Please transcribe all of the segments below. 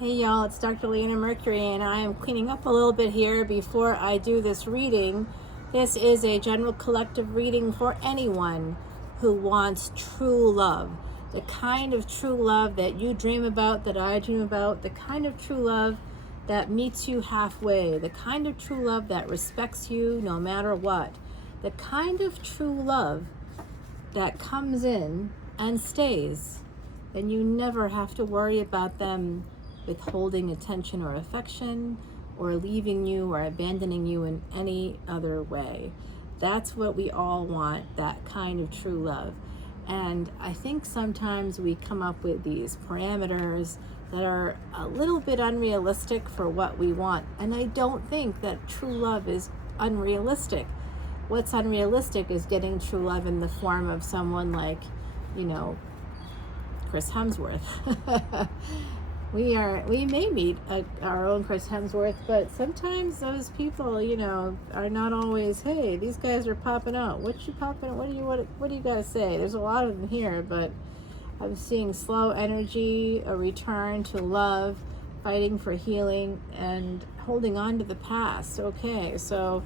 Hey y'all, it's Dr. Leona Mercury, and I am cleaning up a little bit here before I do this reading. This is a general collective reading for anyone who wants true love. The kind of true love that you dream about, that I dream about, the kind of true love that meets you halfway, the kind of true love that respects you no matter what, the kind of true love that comes in and stays, and you never have to worry about them withholding attention or affection, or leaving you or abandoning you in any other way. That's what we all want, that kind of true love. And I think sometimes we come up with these parameters that are a little bit unrealistic for what we want. And I don't think that true love is unrealistic. What's unrealistic is getting true love in the form of someone like, Chris Hemsworth. We may meet our own Chris Hemsworth, but sometimes those people, are not always, hey, these guys are popping out. What do you guys say? There's a lot of them here, but I'm seeing slow energy, a return to love, fighting for healing, and holding on to the past. Okay, so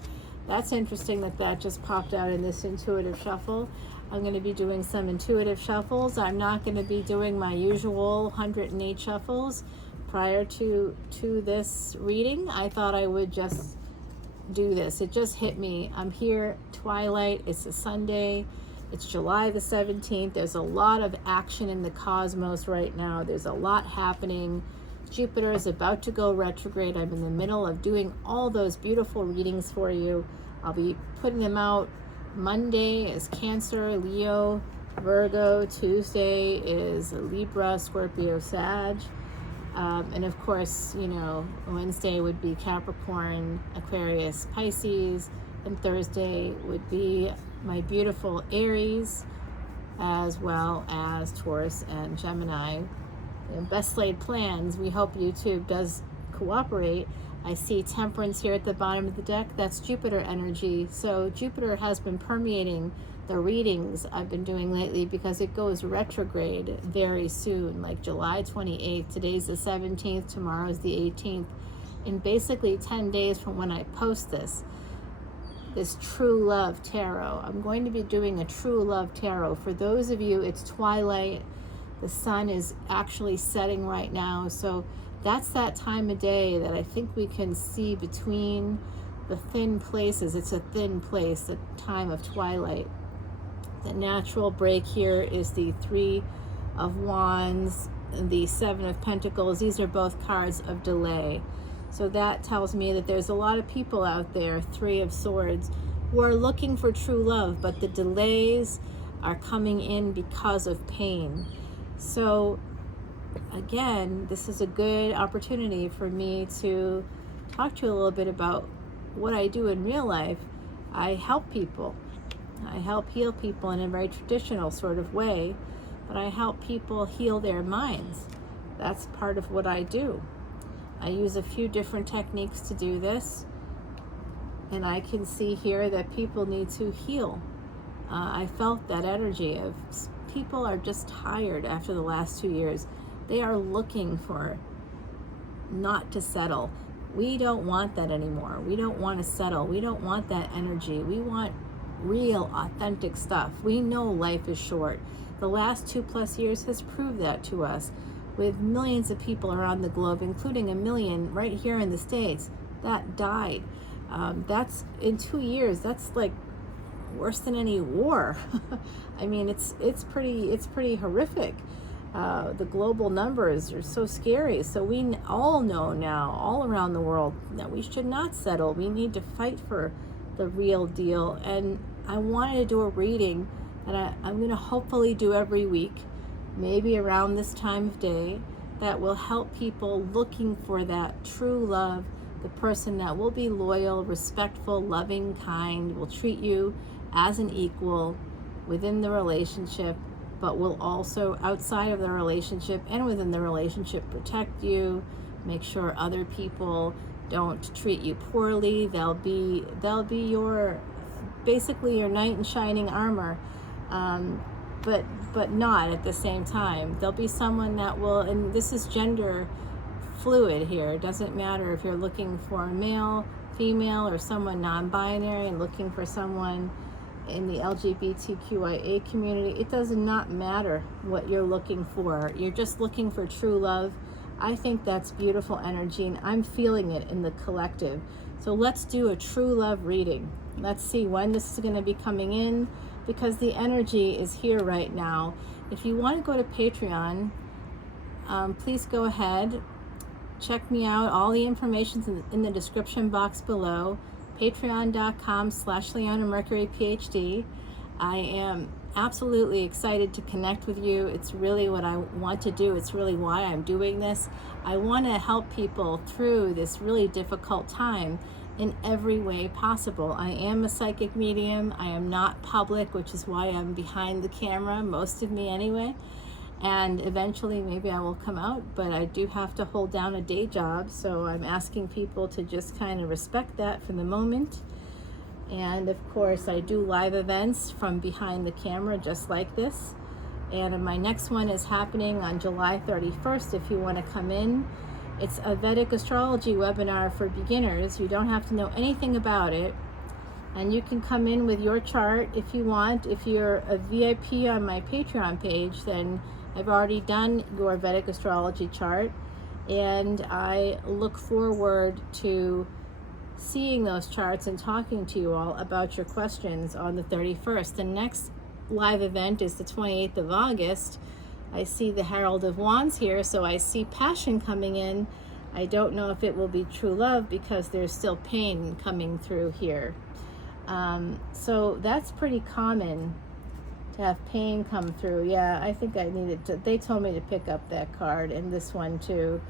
that's interesting that just popped out in this intuitive shuffle. I'm going to be doing some intuitive shuffles. I'm not going to be doing my usual 108 shuffles prior to this reading. I thought I would just do this. It just hit me. I'm here, twilight. It's a Sunday. It's July the 17th. There's a lot of action in the cosmos right now. There's a lot happening. Jupiter is about to go retrograde. I'm in the middle of doing all those beautiful readings for you. I'll be putting them out. Monday is Cancer, Leo, Virgo. Tuesday is Libra, Scorpio, Sag. And of course, Wednesday would be Capricorn, Aquarius, Pisces. And Thursday would be my beautiful Aries, as well as Taurus and Gemini. Best laid plans. We hope YouTube does cooperate. I see Temperance here at the bottom of the deck. That's Jupiter energy. So Jupiter has been permeating the readings I've been doing lately because it goes retrograde very soon, like July 28th. Today's the 17th, tomorrow's the 18th. In basically 10 days from when I post this True Love Tarot. I'm going to be doing a True Love Tarot. For those of you, it's twilight. The sun is actually setting right now. So that's that time of day that I think we can see between the thin places. It's a thin place, the time of twilight. The natural break here is the Three of Wands and the Seven of Pentacles. These are both cards of delay. So that tells me that there's a lot of people out there, Three of Swords, who are looking for true love, but the delays are coming in because of pain. So again, this is a good opportunity for me to talk to you a little bit about what I do in real life. I help people. I help heal people in a very traditional sort of way, but I help people heal their minds. That's part of what I do. I use a few different techniques to do this, and I can see here that people need to heal. I felt that energy of people are just tired after the last 2 years. They are looking for not to settle. We don't want that anymore. We don't want to settle. We don't want that energy. We want real, authentic stuff. We know life is short. The last 2+ years has proved that to us, with millions of people around the globe, including 1 million right here in the States, that died. That's in 2 years. That's like worse than any war. I mean, it's pretty horrific. The global numbers are so scary. So we all know now, all around the world, that we should not settle. We need to fight for the real deal. And I wanted to do a reading that I'm going to hopefully do every week, maybe around this time of day, that will help people looking for that true love, the person that will be loyal, respectful, loving, kind, will treat you as an equal within the relationship, but will also, outside of the relationship and within the relationship, protect you, make sure other people don't treat you poorly. They'll be your, basically your knight in shining armor, but not at the same time. There'll be someone that will, and this is gender fluid here. It doesn't matter if you're looking for a male, female, or someone non-binary and looking for someone in the LGBTQIA community. It does not matter what you're looking for. You're just looking for true love. I think that's beautiful energy, and I'm feeling it in the collective. So let's do a true love reading. Let's see when this is going to be coming in, because the energy is here right now. If you want to go to Patreon, please go ahead. Check me out. All the information's in the description box below. Patreon.com/leonamercuryphd. I am absolutely excited to connect with you. It's really what I want to do. It's really why I'm doing this. I want to help people through this really difficult time in every way possible. I am a psychic medium. I am not public, which is why I'm behind the camera, most of me anyway. And eventually maybe I will come out, but I do have to hold down a day job, so I'm asking people to just kind of respect that for the moment. And of course I do live events from behind the camera just like this. And my next one is happening on July 31st if you want to come in. It's a Vedic astrology webinar for beginners. You don't have to know anything about it. And you can come in with your chart if you want. If you're a VIP on my Patreon page, then I've already done your Vedic astrology chart, and I look forward to seeing those charts and talking to you all about your questions on the 31st. The next live event is the 28th of August. I see the Herald of Wands here, so I see passion coming in. I don't know if it will be true love because there's still pain coming through here. So that's pretty common to have pain come through. Yeah, I think I needed to, they told me to pick up that card and this one too,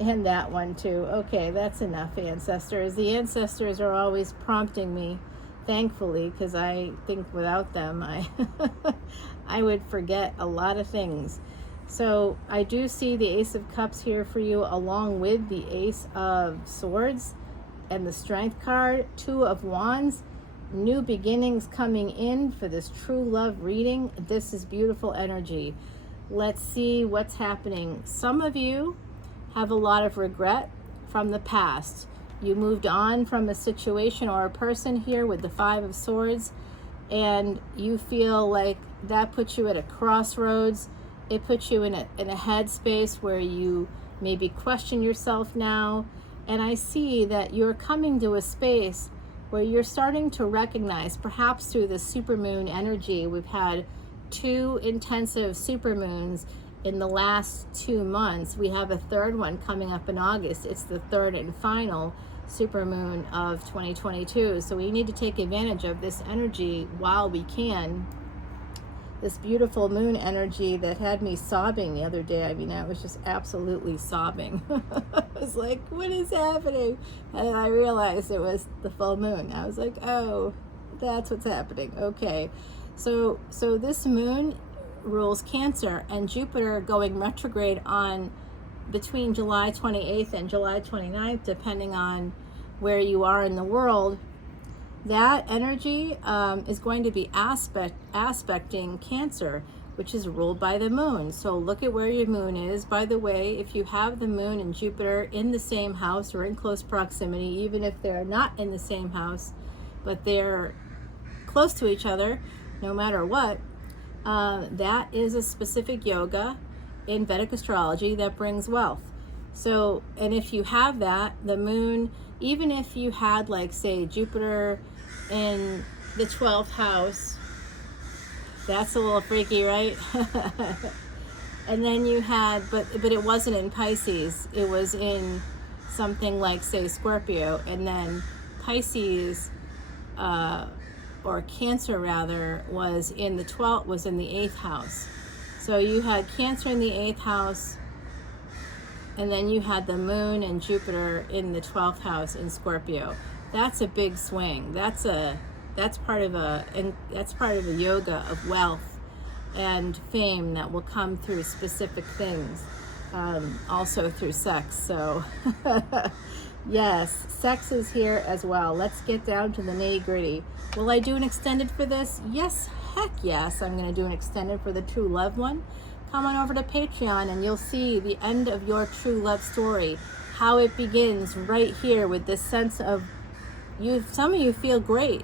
and that one too. Okay, that's enough, ancestors. The ancestors are always prompting me, thankfully, because I think without them, I would forget a lot of things. So I do see the Ace of Cups here for you, along with the Ace of Swords and the Strength card, Two of Wands. New beginnings coming in for this true love reading. This is beautiful energy. Let's see what's happening. Some of you have a lot of regret from the past. You moved on from a situation or a person here with the Five of Swords, and you feel like that puts you at a crossroads. It puts you in a headspace where you maybe question yourself now. And I see that you're coming to a space where you're starting to recognize, perhaps through the supermoon energy. We've had 2 intensive supermoons in the last 2 months. We have a third one coming up in August. It's the third and final supermoon of 2022. So we need to take advantage of this energy while we can. This beautiful moon energy that had me sobbing the other day. I mean, I was just absolutely sobbing. I was like, what is happening? And I realized it was the full moon. I was like, oh, that's what's happening. Okay. So this moon rules Cancer, and Jupiter going retrograde on between July 28th and July 29th, depending on where you are in the world. That energy is going to be aspecting Cancer, which is ruled by the moon. So look at where your moon is. By the way, if you have the moon and Jupiter in the same house or in close proximity, even if they're not in the same house, but they're close to each other, no matter what, that is a specific yoga in Vedic astrology that brings wealth. So, and if you have that, the moon, even if you had, like, say, Jupiter in the 12th house, that's a little freaky, right? And then you had, but it wasn't in Pisces, it was in something like, say, Scorpio, and then Pisces, or Cancer rather, was in the 12th, was in the 8th house. So you had Cancer in the 8th house, and then you had the moon and Jupiter in the 12th house in Scorpio. That's a big swing. That's part of a yoga of wealth and fame that will come through specific things, also through sex. So yes, sex is here as well. Let's get down to the nitty-gritty. Will I do an extended for this? Yes, heck yes, I'm going to do an extended for the true love one, come on over to Patreon and you'll see the end of your true love story, how it begins right here with this sense of you. Some of you feel great.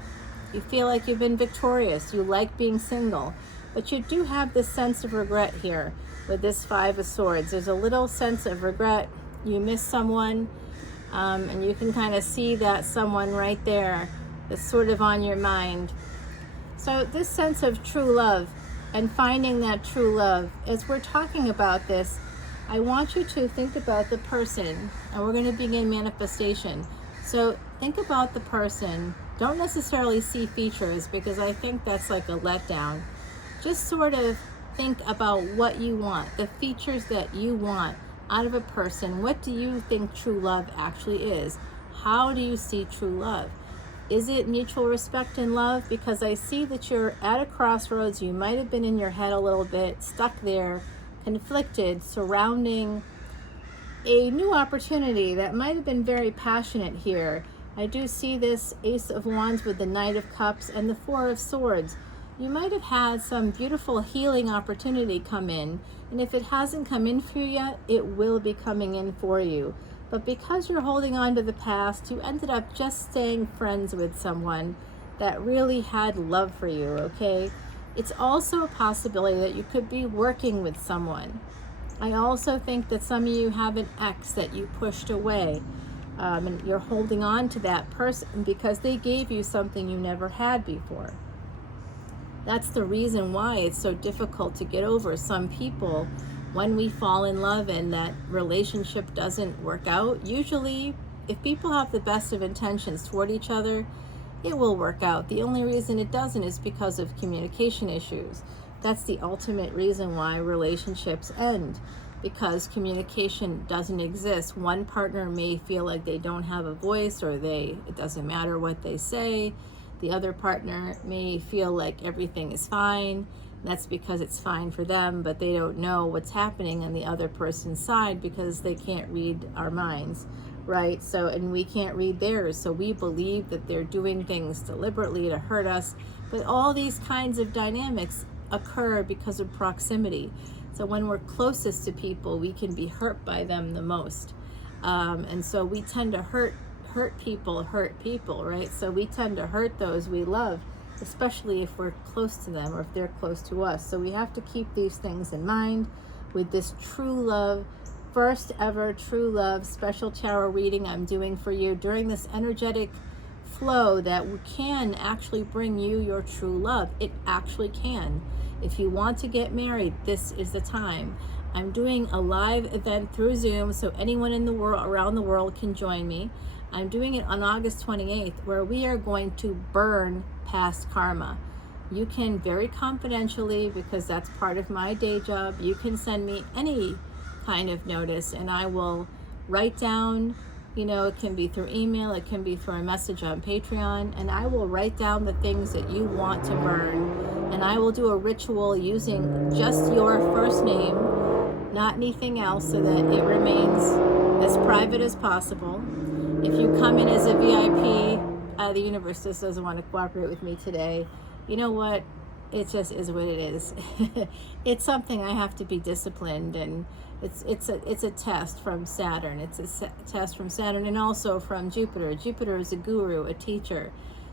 You feel like you've been victorious. You like being single. But you do have this sense of regret here with this Five of Swords. There's a little sense of regret. You miss someone, and you can kind of see that someone right there that's sort of on your mind. So this sense of true love and finding that true love, as we're talking about this, I want you to think about the person, and we're going to begin manifestation. So think about the person. Don't necessarily see features, because I think that's like a letdown. Just sort of think about what you want, the features that you want out of a person. What do you think true love actually is? How do you see true love? Is it mutual respect and love? Because I see that you're at a crossroads. You might have been in your head a little bit, stuck there, conflicted, surrounding a new opportunity that might have been very passionate here. I do see this Ace of Wands with the Knight of Cups and the Four of Swords. You might have had some beautiful healing opportunity come in, and if it hasn't come in for you yet, it will be coming in for you. But because you're holding on to the past, you ended up just staying friends with someone that really had love for you, okay? It's also a possibility that you could be working with someone. I also think that some of you have an ex that you pushed away, and you're holding on to that person because they gave you something you never had before. That's the reason why it's so difficult to get over some people when we fall in love and that relationship doesn't work out. Usually, if people have the best of intentions toward each other, it will work out. The only reason it doesn't is because of communication issues. That's the ultimate reason why relationships end, because communication doesn't exist. One partner may feel like they don't have a voice, or it doesn't matter what they say. The other partner may feel like everything is fine. That's because it's fine for them, but they don't know what's happening on the other person's side because they can't read our minds, right? So, and we can't read theirs. So we believe that they're doing things deliberately to hurt us. But all these kinds of dynamics occur because of proximity. So when we're closest to people, we can be hurt by them the most. And so we tend to hurt people, right? So we tend to hurt those we love, especially if we're close to them or if they're close to us. So we have to keep these things in mind with this true love, first ever true love special tarot reading I'm doing for you during this energetic flow that can actually bring you your true love. It actually can. If you want to get married, this is the time. I'm doing a live event through Zoom, so anyone in the world, around the world, can join me. I'm doing it on August 28th, where we are going to burn past karma. You can very confidentially, because that's part of my day job, you can send me any kind of notice and I will write down, it can be through email, it can be through a message on Patreon, and I will write down the things that you want to burn, and I will do a ritual using just your first name, not anything else, so that it remains as private as possible. If you come in as a VIP, the universe just doesn't want to cooperate with me today. You know what? It just is what it is. It's something I have to be disciplined, and it's a test from Saturn. It's a test from Saturn and also from Jupiter. Jupiter is a guru, a teacher.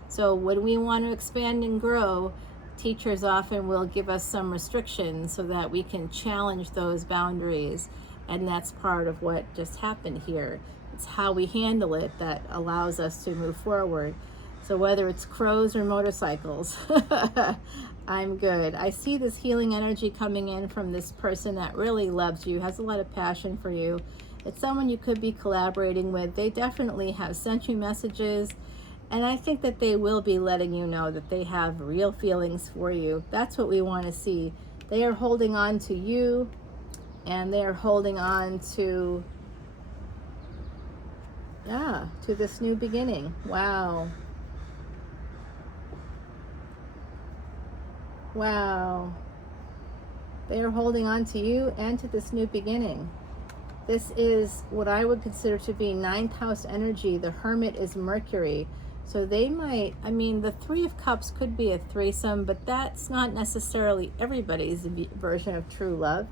So when we want to expand and grow, teachers often will give us some restrictions so that we can challenge those boundaries. And that's part of what just happened here. It's how we handle it that allows us to move forward. So whether it's crows or motorcycles, I'm good. I see this healing energy coming in from this person that really loves you, has a lot of passion for you. It's someone you could be collaborating with. They definitely have sent you messages, and I think that they will be letting you know that they have real feelings for you. That's what we want to see. They are holding on to you, and they are holding on to this new beginning. Wow. Wow. They are holding on to you and to this new beginning. This is what I would consider to be 9th house energy. The Hermit is Mercury. So they might, the Three of Cups could be a threesome, but that's not necessarily everybody's version of true love.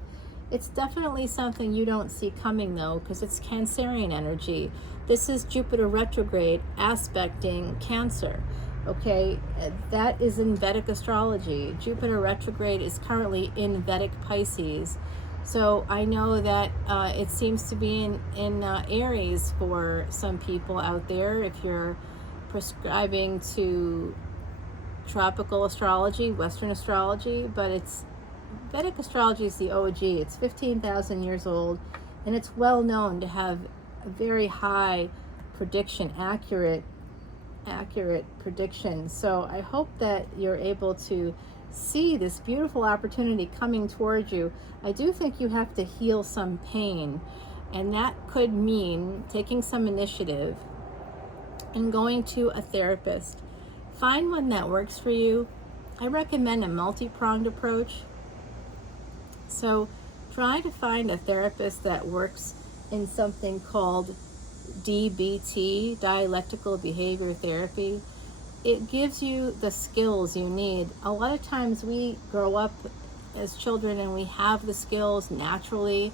It's definitely something you don't see coming, though, because it's Cancerian energy. This is Jupiter retrograde aspecting Cancer. Okay, that is in Vedic astrology. Jupiter retrograde is currently in Vedic Pisces. So I know that it seems to be in Aries for some people out there. If you're prescribing to tropical astrology, Western astrology, but it's Vedic astrology is the OG. It's 15,000 years old, and it's well known to have a very high prediction, accurate prediction. So I hope that you're able to see this beautiful opportunity coming towards you. I do think you have to heal some pain, and that could mean taking some initiative and going to a therapist. Find one that works for you. I recommend a multi-pronged approach. So try to find a therapist that works in something called DBT, dialectical behavior therapy. It gives you the skills you need. A lot of times we grow up as children and we have the skills naturally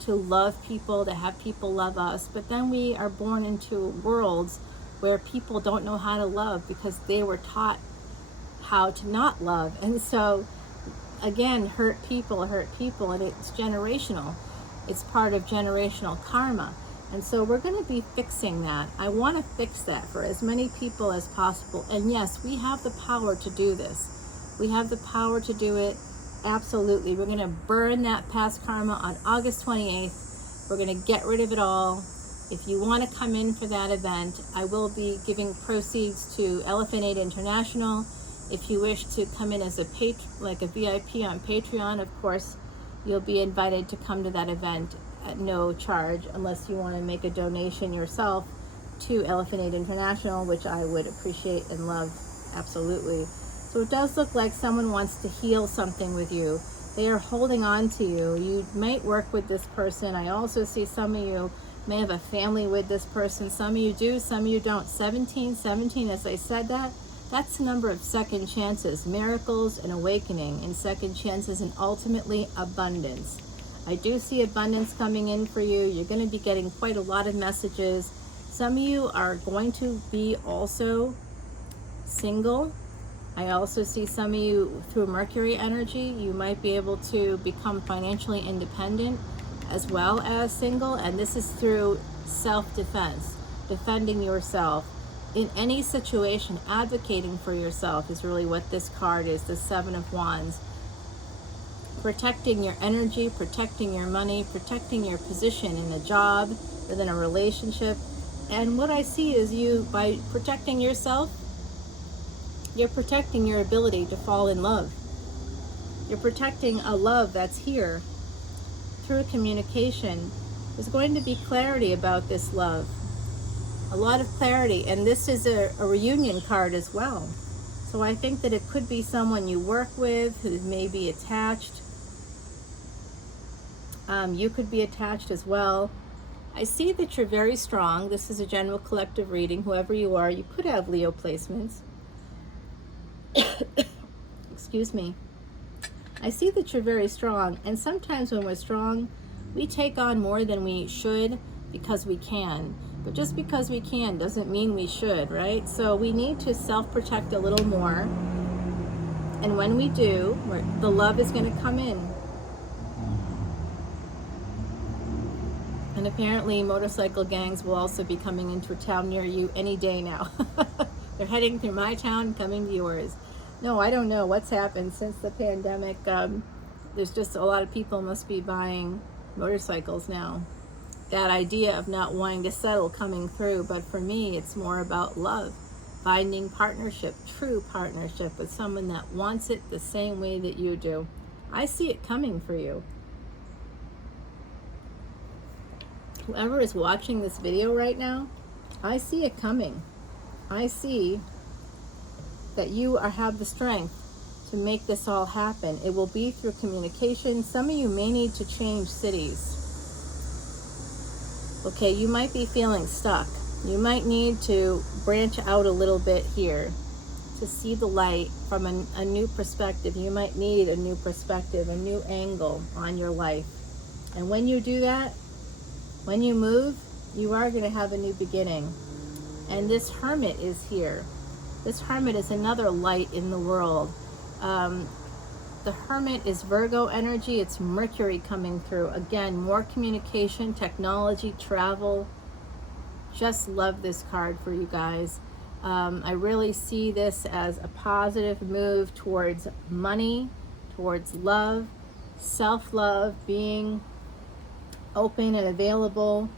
to love people, to have people love us, but then we are born into worlds where people don't know how to love because they were taught how to not love. And so again, hurt people, and it's generational. It's part of generational karma. And so we're going to be fixing that. I want to fix that for as many people as possible. And yes, we have the power to do this. We have the power to do it. Absolutely. We're going to burn that past karma on August 28th. We're going to get rid of it all. If you want to come in for that event, I will be giving proceeds to Elephant Aid International. If you wish to come in as a like a VIP on Patreon, of course, you'll be invited to come to that event at no charge, unless you want to make a donation yourself to Elephant Aid International, which I would appreciate and love, absolutely. So it does look like someone wants to heal something with you. They are holding on to you. You might work with this person. I also see some of you may have a family with this person. Some of you do, some of you don't. 17, as I said that, that's the number of second chances, miracles and awakening, and second chances, and ultimately abundance. I do see abundance coming in for you. You're going to be getting quite a lot of messages. Some of you are going to be also single. I also see some of you through Mercury energy. You might be able to become financially independent as well as single. And this is through self-defense, defending yourself. In any situation, advocating for yourself is really what this card is, the Seven of Wands. Protecting your energy, protecting your money, protecting your position in a job, within a relationship. And what I see is you, by protecting yourself, you're protecting your ability to fall in love. You're protecting a love that's here. Through communication, there's going to be clarity about this love. A lot of clarity, and this is a reunion card as well. So I think that it could be someone you work with who may be attached. You could be attached as well. I see that you're very strong. This is a general collective reading. Whoever you are, you could have Leo placements. Excuse me. I see that you're very strong, and sometimes when we're strong, we take on more than we should because we can. But just because we can doesn't mean we should, right? So we need to self-protect a little more. And when we do, the love is going to come in. And apparently motorcycle gangs will also be coming into a town near you any day now. They're heading through my town, coming to yours. No, I don't know what's happened since the pandemic. There's just a lot of people must be buying motorcycles now. That idea of not wanting to settle coming through, but for me it's more about love, finding partnership, true partnership with someone that wants it the same way that you do. I see it coming for you. Whoever is watching this video right now, I see it coming. I see that you have the strength to make this all happen. It will be through communication. Some of you may need to change cities. Okay, you might be feeling stuck. You might need to branch out a little bit here to see the light from a new perspective. You might need a new perspective, a new angle on your life. And when you do that, when you move, you are going to have a new beginning. And this hermit is here. This hermit is another light in the world. The hermit is Virgo energy. It's Mercury coming through. Again, more communication, technology, travel. Just love this card for you guys. I really see this as a positive move towards money, towards love, self-love, being open and available,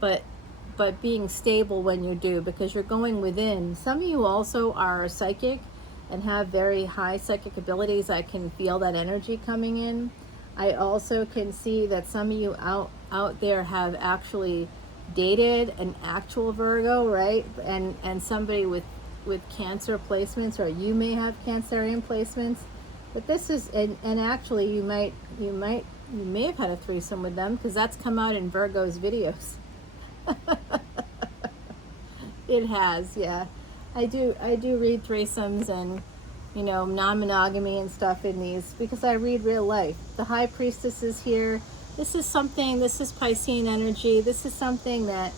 but being stable when you do, because you're going within. Some of you also are psychic and have very high psychic abilities. I can feel that energy coming in. I also can see that some of you out there have actually dated an actual Virgo, right? And somebody with Cancer placements, or you may have Cancerian placements. But this is, and actually you may have had a threesome with them, because that's come out in Virgo's videos. It has, yeah. I do read threesomes and, you know, non-monogamy and stuff in these, because I read real life. The High Priestess is here. This is Piscean energy. This is something that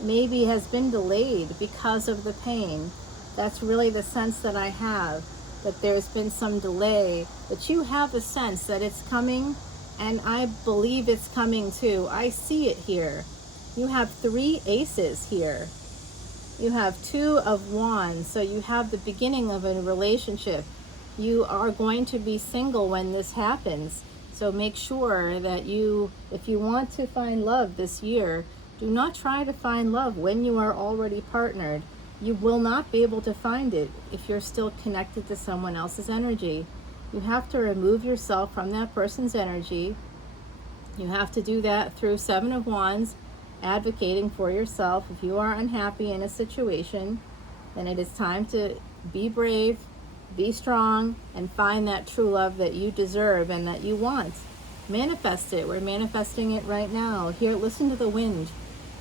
maybe has been delayed because of the pain. That's really the sense that I have, that there's been some delay, but you have a sense that it's coming, and I believe it's coming too. I see it here. You have 3 aces here. You have 2 of wands, so you have the beginning of a relationship. You are going to be single when this happens. So make sure that if you want to find love this year, do not try to find love when you are already partnered. You will not be able to find it if you're still connected to someone else's energy. You have to remove yourself from that person's energy. You have to do that through 7 of Wands, advocating for yourself. If you are unhappy in a situation, then it is time to be brave, be strong, and find that true love that you deserve and that you want. Manifest it. We're manifesting it right now. Here, listen to the wind.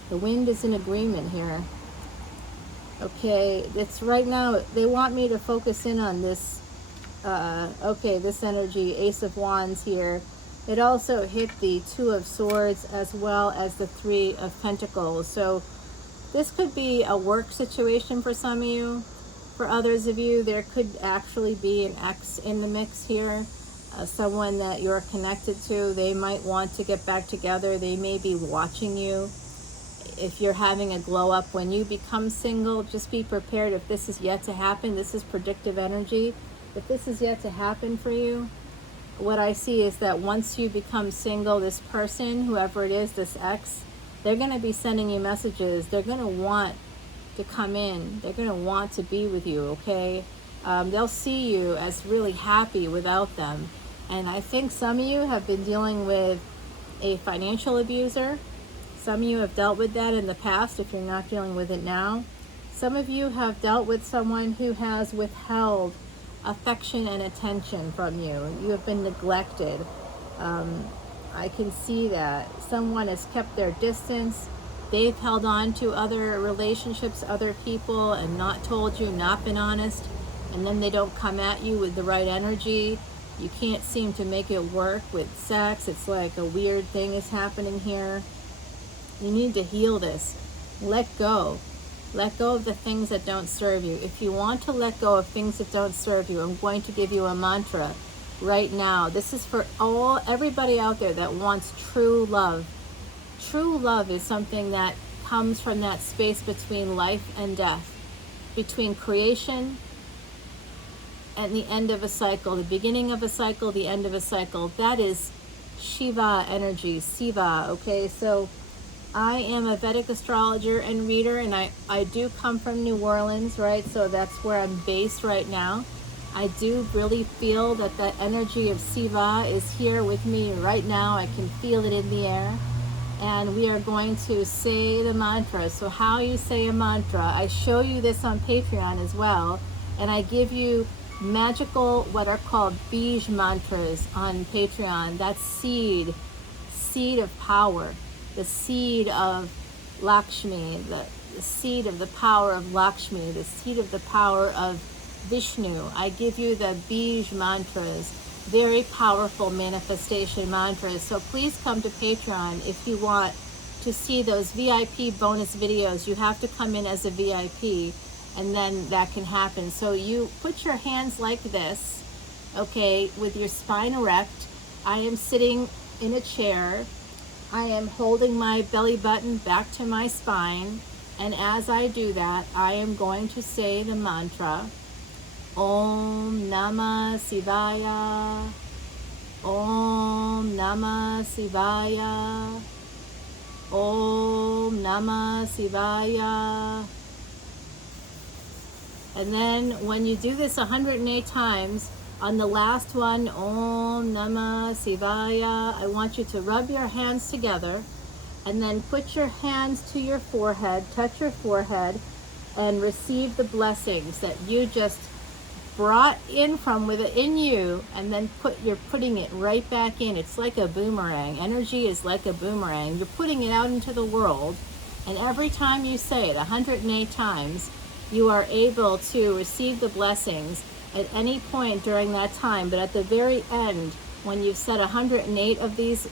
The wind is in agreement here. Okay, it's right now, they want me to focus in on this, this energy, Ace of Wands here. It also hit the 2 of Swords as well as the 3 of Pentacles. So this could be a work situation for some of you. For others of you, there could actually be an ex in the mix here. Someone that you're connected to. They might want to get back together. They may be watching you. If you're having a glow up when you become single, just be prepared. If this is yet to happen, this is predictive energy. If this is yet to happen for you, what I see is that once you become single, this person, whoever it is, this ex, they're going to be sending you messages. They're going to want to come in. They're going to want to be with you, okay? They'll see you as really happy without them. And I think some of you have been dealing with a financial abuser. Some of you have dealt with that in the past if you're not dealing with it now. Some of you have dealt with someone who has withheld affection and attention from you. You have been neglected. I can see that. Someone has kept their distance. They've held on to other relationships, other people, and not told you, not been honest. And then they don't come at you with the right energy. You can't seem to make it work with sex. It's like a weird thing is happening here. You need to heal this. Let go. Let go of the things that don't serve you. If you want to let go of things that don't serve you, I'm going to give you a mantra right now. This is for everybody out there that wants true love. True love is something that comes from that space between life and death, between creation and the end of a cycle, the beginning of a cycle, the end of a cycle. That is Shiva energy, Siva, okay? So I am a Vedic astrologer and reader, and I do come from New Orleans, right? So that's where I'm based right now. I do really feel that the energy of Siva is here with me right now. I can feel it in the air. And we are going to say the mantra. So how you say a mantra, I show you this on Patreon as well. And I give you magical, what are called Bij mantras on Patreon. That's seed of power. The seed of Lakshmi, the seed of the power of Lakshmi, the seed of the power of Vishnu. I give you the Bij mantras. very powerful manifestation mantras. So please come to Patreon if you want to see those VIP bonus videos. You have to come in as a VIP, and then that can happen. So you put your hands like this, okay, with your spine erect. I am sitting in a chair. I am holding my belly button back to my spine, and as I do that, I am going to say the mantra, Om Namah Shivaya, Om Namah Shivaya, Om Namah Shivaya. And then when you do this 108 times, on the last one, Om Namah Shivaya, I want you to rub your hands together and then put your hands to your forehead, touch your forehead, and receive the blessings that you just brought in from within you, and then you're putting it right back in. It's like a boomerang. Energy is like a boomerang. You're putting it out into the world, and every time you say it 108 times, you are able to receive the blessings at any point during that time. But at the very end, when you've said 108 of these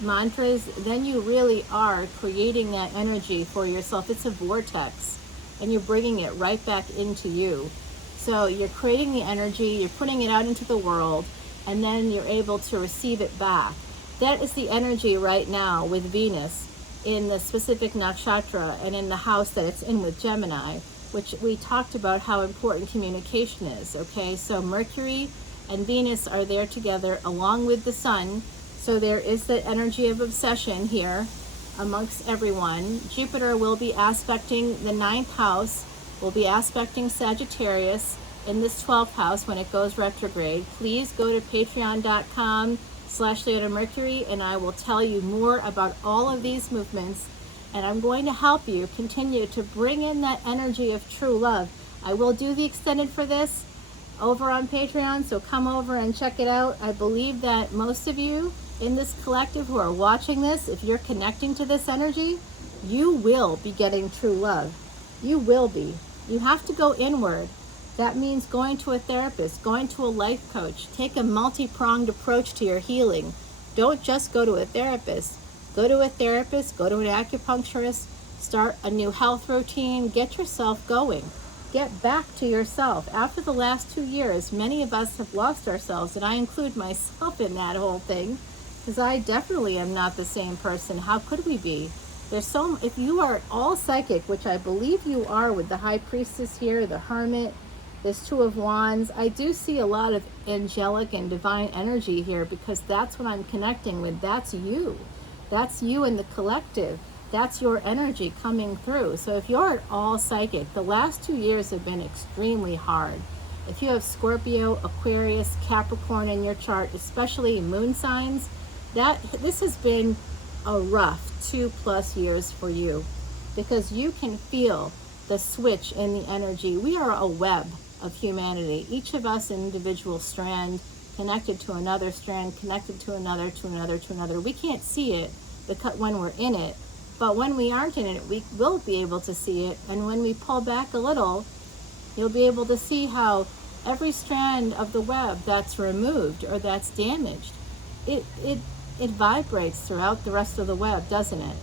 mantras, then you really are creating that energy for yourself. It's a vortex, and you're bringing it right back into you. So you're creating the energy, you're putting it out into the world, and then you're able to receive it back. That is the energy right now with Venus in the specific nakshatra and in the house that it's in with Gemini, which we talked about how important communication is, okay? So Mercury and Venus are there together along with the sun. So there is the energy of obsession here amongst everyone. Jupiter will be aspecting the 9th house, will be aspecting Sagittarius in this 12th house when it goes retrograde. Please go to patreon.com/leonamercury, and I will tell you more about all of these movements, and I'm going to help you continue to bring in that energy of true love. I will do the extended for this over on Patreon, so come over and check it out. I believe that most of you in this collective who are watching this, if you're connecting to this energy, you will be getting true love. You will be. You have to go inward. That means going to a therapist, going to a life coach. Take a multi-pronged approach to your healing. Don't just go to a therapist. Go to a therapist, go to an acupuncturist, start a new health routine, get yourself going. Get back to yourself. After the last 2 years, many of us have lost ourselves, and I include myself in that whole thing, because I definitely am not the same person. How could we be? If you are all psychic, which I believe you are with the High Priestess here, the Hermit, this Two of Wands, I do see a lot of angelic and divine energy here, because that's what I'm connecting with. That's you. That's you in the collective. That's your energy coming through. So if you're all psychic, the last 2 years have been extremely hard. If you have Scorpio, Aquarius, Capricorn in your chart, especially moon signs, this has been a rough 2+ years for you, because you can feel the switch in the energy. We are a web of humanity, each of us an individual strand, connected to another strand, connected to another, to another, to another. We can't see it when we're in it, but when we aren't in it, we will be able to see it. And when we pull back a little, you'll be able to see how every strand of the web that's removed or that's damaged, it vibrates throughout the rest of the web, doesn't it?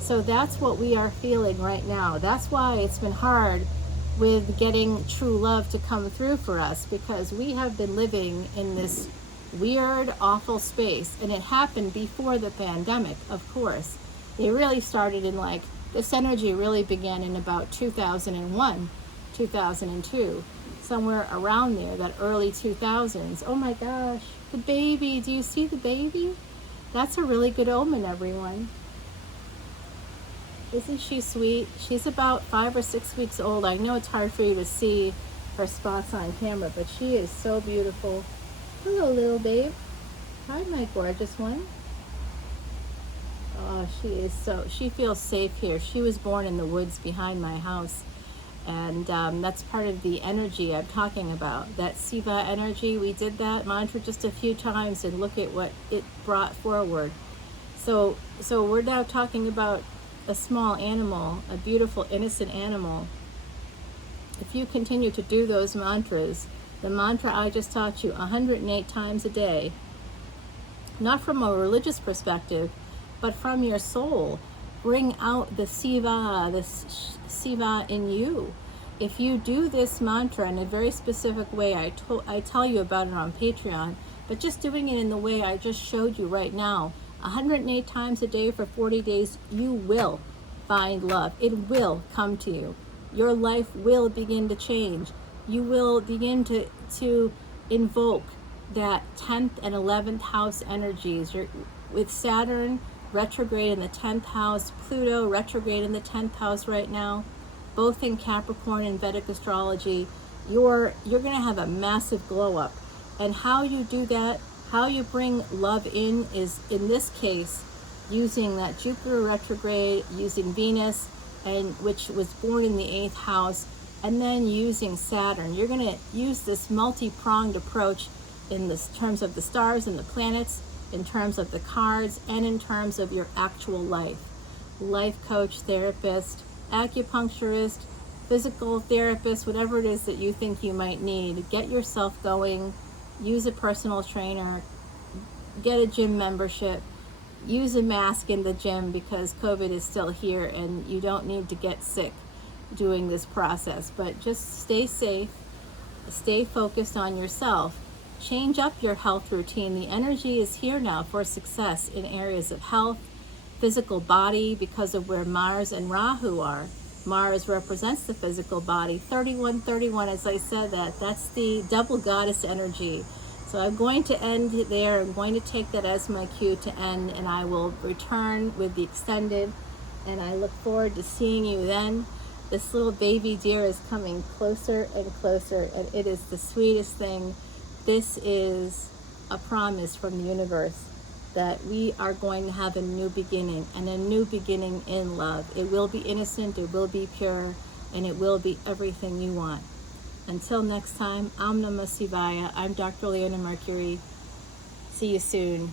So that's what we are feeling right now. That's why it's been hard with getting true love to come through for us, because we have been living in this weird, awful space. And it happened before the pandemic, of course. It really started in this energy really began in about 2001, 2002, somewhere around there, that early 2000s. Oh my gosh, the baby, do you see the baby? That's a really good omen, everyone. Isn't she sweet? She's about 5 or 6 weeks old. I know it's hard for you to see her spots on camera, but she is so beautiful. Hello, little babe. Hi, my gorgeous one. Oh, she feels safe here. She was born in the woods behind my house, and that's part of the energy I'm talking about. That Siva energy, we did that mantra just a few times, and look at what it brought forward. So we're now talking about a small animal, a beautiful, innocent animal. If you continue to do those mantras, the mantra I just taught you 108 times a day, not from a religious perspective, but from your soul. Bring out the Siva, Siva in you. If you do this mantra in a very specific way, I tell you about it on Patreon, but just doing it in the way I just showed you right now, 108 times a day for 40 days, you will find love. It will come to you. Your life will begin to change. You will begin to invoke that 10th and 11th house energies. With Saturn retrograde in the 10th house, Pluto retrograde in the 10th house right now, both in Capricorn and Vedic astrology, you're going to have a massive glow up. And how you do that, how you bring love in, is in this case using that Jupiter retrograde, using Venus, and which was born in the 8th house, and then using Saturn. You're going to use this multi-pronged approach in the terms of the stars and the planets, in terms of the cards, and in terms of your actual life. Life coach, therapist, acupuncturist, physical therapist, whatever it is that you think you might need. Get yourself going, use a personal trainer, get a gym membership, use a mask in the gym because COVID is still here and you don't need to get sick doing this process. But just stay safe, stay focused on yourself, change up your health routine. The energy is here now for success in areas of health, physical body, because of where Mars and Rahu are. Mars represents the physical body. 3131, as I said, that's the double goddess energy. So I'm going to end there. I'm going to take that as my cue to end, and I will return with the extended, and I look forward to seeing you then. This little baby deer is coming closer and closer, and it is the sweetest thing. This is a promise from the universe that we are going to have a new beginning, and a new beginning in love. It will be innocent, it will be pure, and it will be everything you want. Until next time, Om Namah Shivaya. I'm Dr. Leona Mercury. See you soon.